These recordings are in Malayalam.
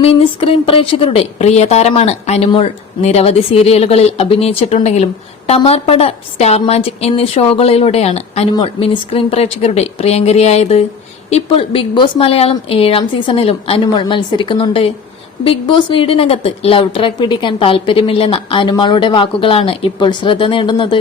മിനി സ്ക്രീൻ പ്രേക്ഷകരുടെ പ്രിയ താരമാണ് അനുമോൾ. നിരവധി സീരിയലുകളിൽ അഭിനയിച്ചിട്ടുണ്ടെങ്കിലും ടമാർപട സ്റ്റാർ മാജിക് എന്നീ ഷോകളിലൂടെയാണ് അനുമോൾ മിനി സ്ക്രീൻ പ്രേക്ഷകരുടെ പ്രിയങ്കരിയായത്. ഇപ്പോൾ ബിഗ് ബോസ് മലയാളം ഏഴാം സീസണിലും അനുമോൾ മത്സരിക്കുന്നുണ്ട്. ബിഗ് ബോസ് വീടിനകത്ത് ലവ് ട്രാക്ക് പിടിക്കാൻ താല്പര്യമില്ലെന്ന അനുമോളുടെ വാക്കുകളാണ് ഇപ്പോൾ ശ്രദ്ധ നേടുന്നത്.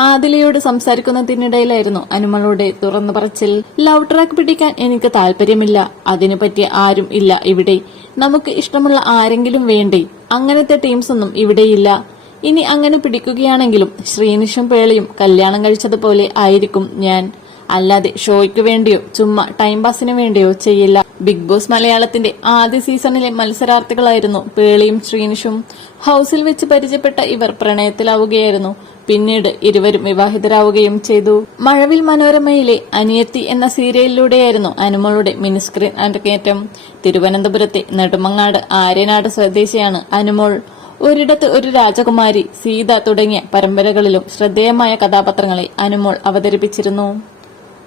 ആദിലയോട് സംസാരിക്കുന്നതിനിടയിലായിരുന്നു അനുമളുടെ തുറന്നു പറച്ചിൽ. ലവ് ട്രാക്ക് പിടിക്കാൻ എനിക്ക് താല്പര്യമില്ല. അതിനു പറ്റി ആരും ഇല്ല ഇവിടെ. നമുക്ക് ഇഷ്ടമുള്ള ആരെങ്കിലും വേണ്ടേ? അങ്ങനത്തെ ടീംസ് ഒന്നും ഇവിടെയില്ല. ഇനി അങ്ങനെ പിടിക്കുകയാണെങ്കിലും ശ്രീനിഷും പേളയും കല്യാണം കഴിച്ചതുപോലെ ആയിരിക്കും ഞാൻ. അല്ലാതെ ഷോയ്ക്ക് വേണ്ടിയോ ചുമ്മാ ടൈം പാസിന് വേണ്ടിയോ ചെയ്യില്ല. ബിഗ് ബോസ് മലയാളത്തിന്റെ ആദ്യ സീസണിലെ മത്സരാർത്ഥികളായിരുന്നു പേളിയും ശ്രീനിഷും. ഹൌസിൽ വെച്ച് പരിചയപ്പെട്ട ഇവർ പ്രണയത്തിലാവുകയായിരുന്നു. പിന്നീട് ഇരുവരും വിവാഹിതരാവുകയും ചെയ്തു. മഴവിൽ മനോരമയിലെ അനിയത്തി എന്ന സീരിയലിലൂടെയായിരുന്നു അനുമോളുടെ മിനിസ്ക്രീൻ അരങ്ങേറ്റം. തിരുവനന്തപുരത്തെ നെടുമങ്ങാട് ആര്യനാട് സ്വദേശിയാണ് അനുമോൾ. ഒരിടത്ത് ഒരു രാജകുമാരി സീത തുടങ്ങിയ പരമ്പരകളിലും ശ്രദ്ധേയമായ കഥാപാത്രങ്ങളെ അനുമോൾ അവതരിപ്പിച്ചിരുന്നു.